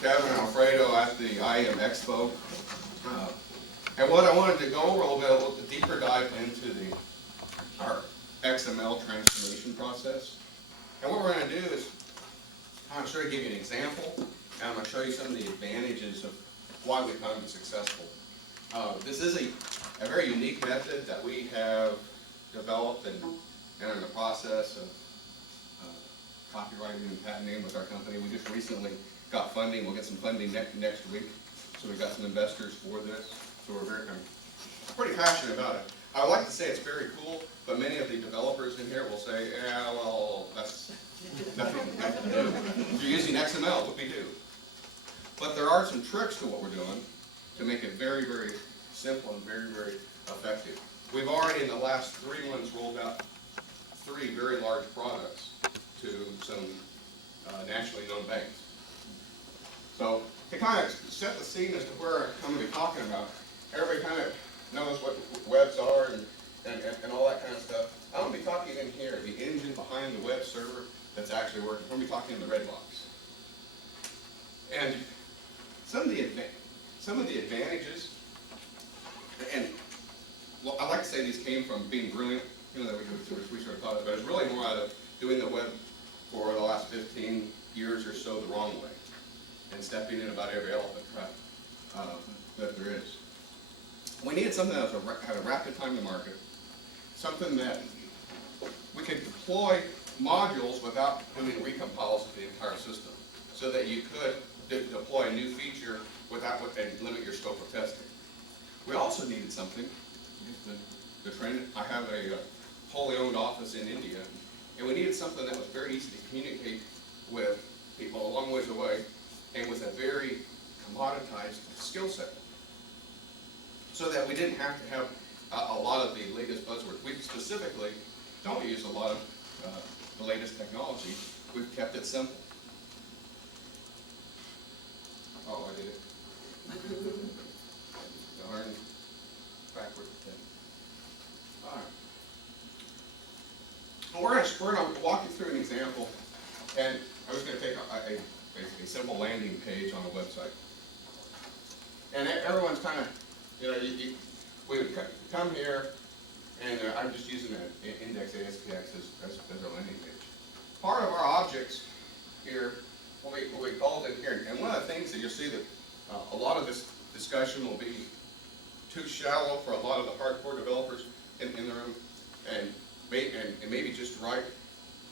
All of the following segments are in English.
Kevin and Alfredo at the IEM Expo. And what I wanted to go over a little bit, a deeper dive into our XML transformation process. And what we're going to do is kind of sort of give you an example, and I'm going to show you some of the advantages of why we found it successful. This is a very unique method that we have developed and are in the process of copyrighting and patenting with our company. We just recently got funding. We'll get some funding next week. So we've got some investors for this. So we're pretty passionate about it. I would like to say it's very cool, but many of the developers in here will say, yeah, well, that's nothing to do. If you're using XML, what we do. But there are some tricks to what we're doing to make it very, very simple and very, very effective. We've already, in the last 3 months, rolled out 3 very large products to some nationally known banks. So to kind of set the scene as to where I'm going to be talking about, everybody kind of knows what webs are and all that kind of stuff. I'm going to be talking in here, the engine behind the web server that's actually working. I'm going to be talking in the red box. And some of the advantages, and well, I like to say these came from being brilliant, that we sort of taught it, but it's really more out of doing the web for the last 15 years or so the wrong way, and stepping in about every elephant trap that there is. We needed something that had a rapid time to market, something that we could deploy modules without doing recompiles of the entire system, so that you could deploy a new feature without and limit your scope of testing. We also needed something to train. I have a wholly owned office in India, and we needed something that was very easy to communicate with people a long ways away, and with a very commoditized skill set, so that we didn't have to have a lot of the latest buzzwords. We specifically don't use a lot of the latest technology. We've kept it simple. Oh, I did it. Darn backward thing. All right. Well, we're going to walk you through an example, and I was going to take a simple landing page on a website. And everyone's kind of, we would come here, and I'm just using an index ASPX as a landing page. Part of our objects here, what we called in here, and one of the things that you'll see that a lot of this discussion will be too shallow for a lot of the hardcore developers in the room, and maybe just right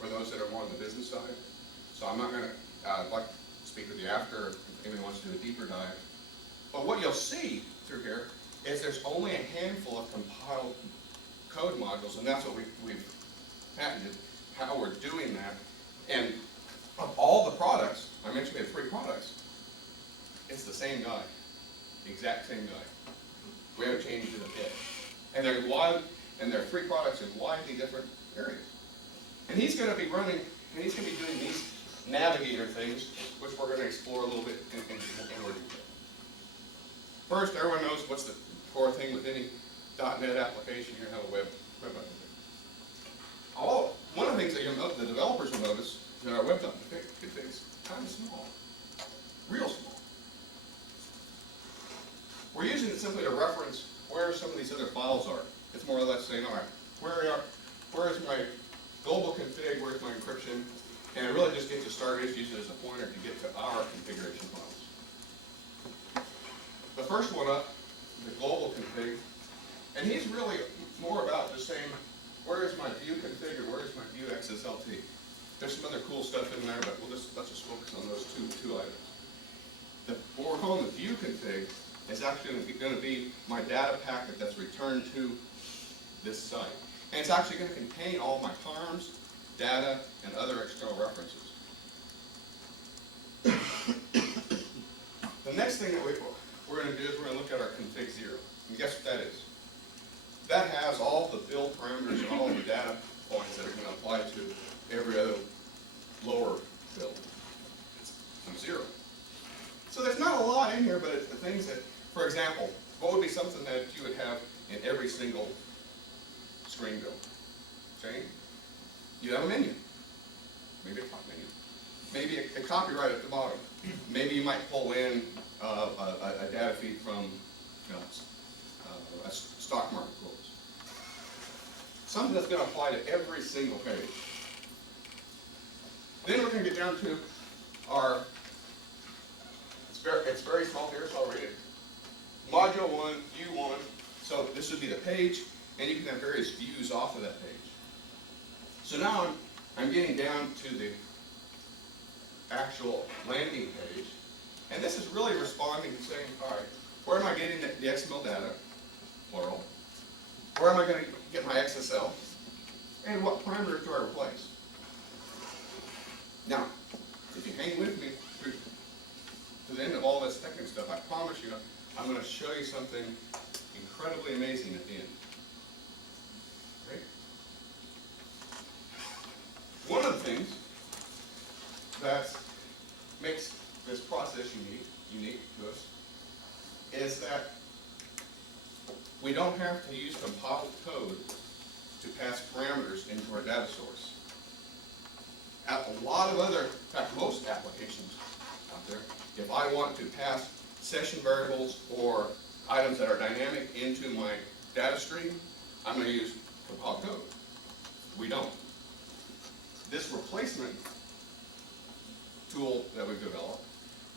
for those that are more on the business side. So I'm not going to, I'd like to speak with you after if anybody wants to do a deeper dive. But what you'll see through here is there's only a handful of compiled code modules, and that's what we've patented, how we're doing that. And of all the products, I mentioned we have 3 products, it's the same guy, the exact same guy. We haven't changed it a bit. And there are 3 products in widely different areas. And he's going to be running, and he's going to be doing these navigator things, which we're going to explore a little bit in more detail. First, everyone knows what's the core thing with any .NET application. You're going to have a web application. One of the things that the developers will notice is that our web config is kind of small, real small. We're using it simply to reference where some of these other files are. It's more or less saying, all right, where is my global config, where's my encryption, and it really just gets you started, just use it as a pointer to get to our configuration files. The first one up, the global config, and he's really more about just saying, where is my view config or where is my view XSLT? There's some other cool stuff in there, but let's just focus on those two items. What we're calling the view config is actually going to be my data packet that's returned to this site. And it's actually going to contain all my harms, data, and other external references. The next thing that we're going to do is we're going to look at our config 0. And guess what that is? That has all the build parameters and all the data points that are going to apply to every other lower build. It's from 0. So there's not a lot in here, but it's the things that, for example, what would be something that you would have in every single screen build? Okay? You have a menu. Maybe a top menu. Maybe a copyright at the bottom. Maybe you might pull in a data feed from a stock market quotes. Something that's going to apply to every single page. Then we're going to get down to our, it's very small here, so I'll read it. Module 1, View 1. So this would be the page, and you can have various views off of that page. So now I'm getting down to the actual landing page, and this is really responding and saying, all right, where am I getting the XML data, plural? Where am I going to get my XSL? And what parameters do I replace? Now, if you hang with me through to the end of all this technical stuff, I promise you, I'm going to show you something incredibly amazing at the end. Okay? One of the things that makes this process unique to us is that we don't have to use compiled code to pass parameters into our data source. A lot of other, in fact, most applications out there, if I want to pass session variables or items that are dynamic into my data stream, I'm going to use compiled code. We don't. This replacement tool that we've developed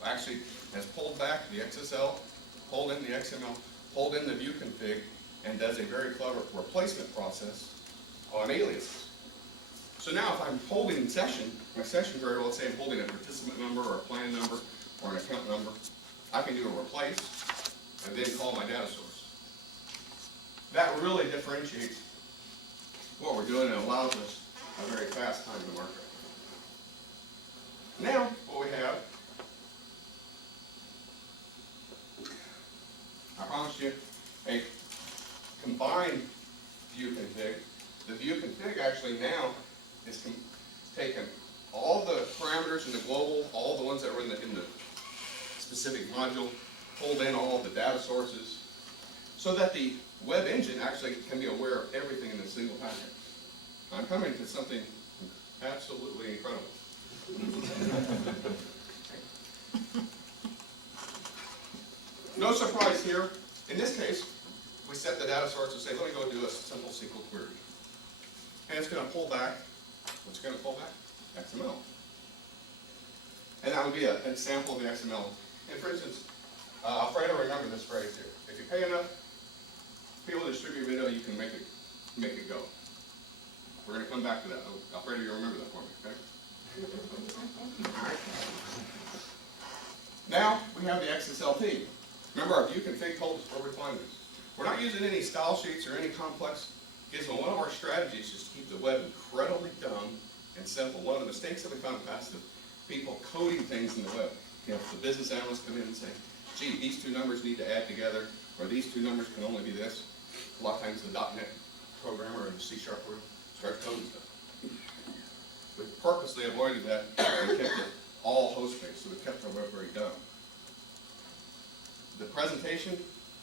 actually has pulled back the XSL, pulled in the XML, pulled in the view config, and does a very clever replacement process on aliases. So now if I'm holding my session variable, let's say I'm holding a participant number or a plan number or an account number, I can do a replace and then call my data source. That really differentiates what we're doing and allows us a very fast time to market. Now, what we have, I promised you a combined view config. The view config actually now is taken all the parameters in the global, all the ones that were in the specific module, pulled in all of the data sources, so that the web engine actually can be aware of everything in a single packet. I'm coming to something absolutely incredible. No surprise here. In this case, we set the data source and say, let me go do a simple SQL query. And it's going to pull back, what's going to pull back? XML. And that would be an example of the XML. And for instance, Alfredo, remember this phrase here. If you pay enough people to distribute video, you can make it go. We're going to come back to that. Alfredo, you remember that for me, okay? All right. Now we have the XSLT. Remember, our view config told us where we find this. We're not using any style sheets or any complex gizmo. One of our strategies is to keep the web incredibly dumb and simple. One of the mistakes that we found in the past is people coding things in the web. You know, if the business analysts come in and say, gee, these two numbers need to add together, or these two numbers can only be this. A lot of times the .NET programmer or the C# will start coding stuff. We purposely avoided that and kept it all host-based, so we kept our web very dumb. The presentation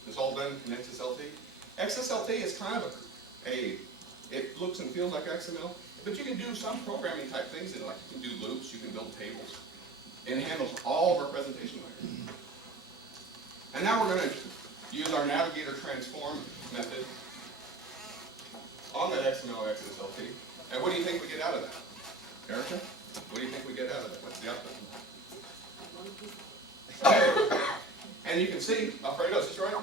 is all done in XSLT. XSLT is kind of it looks and feels like XML, but you can do some programming type things in it, like you can do loops, you can build tables. And it handles all of our presentation layers. And now we're going to use our navigator transform method on that XML XSLT. And what do you think we get out of that? Erica? What do you think we get out of that? What's the output? And you can see, Alfredo, is this right?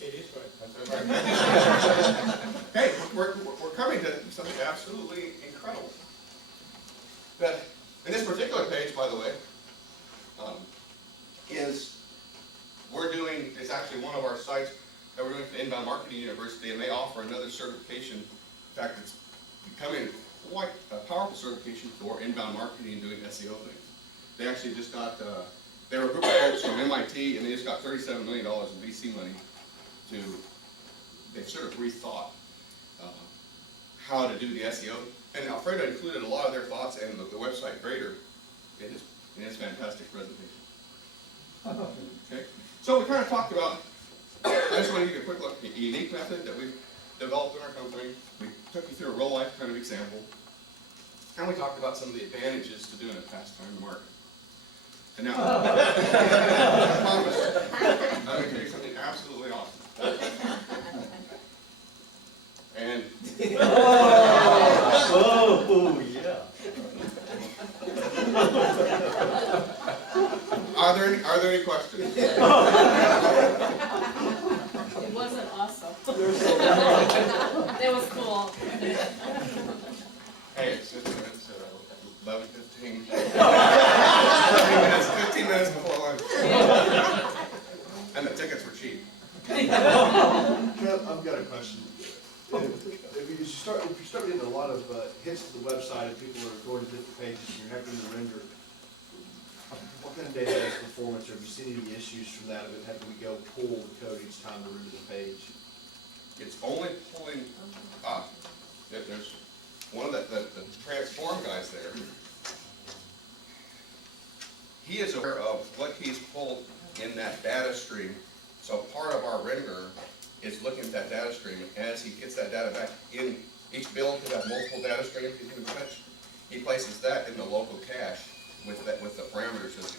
It is right. Hey, we're coming to something absolutely incredible. That in this particular page, by the way, is actually one of our sites that we're doing for Inbound Marketing University, and they offer another certification. In fact, it's becoming quite a powerful certification for inbound marketing and doing SEO things. They actually just got, they were a group of folks from MIT, and they just got $37 million in VC money they've sort of rethought how to do the SEO. And Alfredo included a lot of their thoughts and the website grader in his fantastic presentation. Okay, so we kind of talked about, I just want to give you a quick look at the unique method that we've developed in our company. We took you through a real life kind of example. And we talked about some of the advantages to doing a fast time to market. And now, I promise, I'm gonna tell you something absolutely awesome. And Oh, yeah. are there any questions? It wasn't awesome. It was cool. Hey, it's 11:15. 15 minutes before lunch. And the tickets were cheap. I've got a question. If you start getting a lot of hits to the website and people are going to different pages and you're having to render, what kind of database performance, or have you seen any issues from that? Of it having to go pull the code each time to render the page? It's only pulling up. There's one of the transform guys there. He is aware of what he's pulled in that data stream. So part of our renderer is looking at that data stream, and as he gets that data back in, each build could have multiple data streams he can fetch. He places that in the local cache with the parameters as